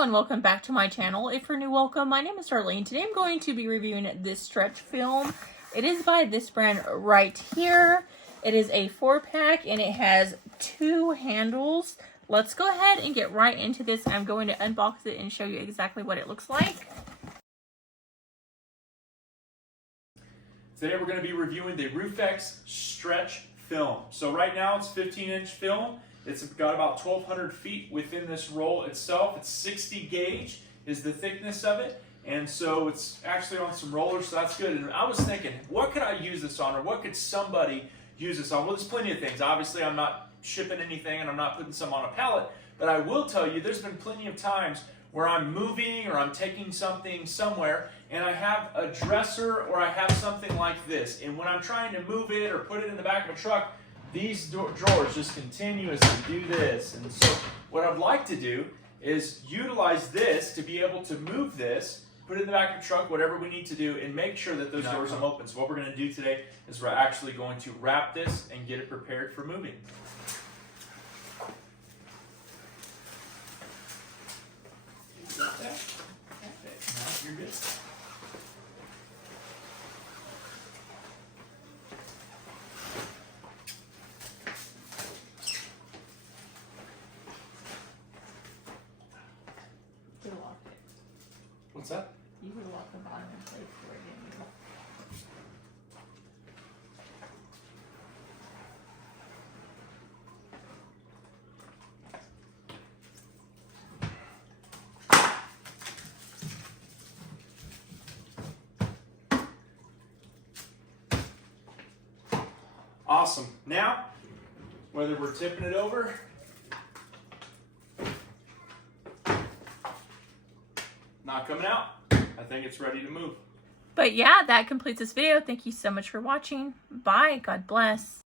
everyone, welcome back to my channel. If you're new, welcome. My name is Darlene. Today I'm going to be reviewing this stretch film. It is by this brand right here. It is a 4-pack and it has 2 handles. Let's go ahead and get right into this. I'm going to unbox it and show you exactly what it looks like. Today we're going to be reviewing the Rufuex Stretch film. So right now it's 15-inch film. It's got about 1,200 feet within this roll itself. It's 60 gauge is the thickness of it. And so it's actually on some rollers, so that's good. And I was thinking, what could I use this on, or what could somebody use this on? Well, there's plenty of things. Obviously, I'm not shipping anything and I'm not putting some on a pallet, but I will tell you there's been plenty of times where I'm moving or I'm taking something somewhere and I have a dresser or I have something like this. And when I'm trying to move it or put it in the back of a truck, these drawers just continuously do this. And so what I'd like to do is utilize this to be able to move this, put it in the back of the truck, whatever we need to do, and make sure that those doors are open. So what we're going to do today is we're actually going to wrap this and get it prepared for moving. Got that? Perfect. Now you're good. What's that? You could lock the bottom in place for it. Awesome. Now, whether we're tipping it over, not coming out, I think it's ready to move. But yeah, that completes this video. Thank you so much for watching. Bye. God bless.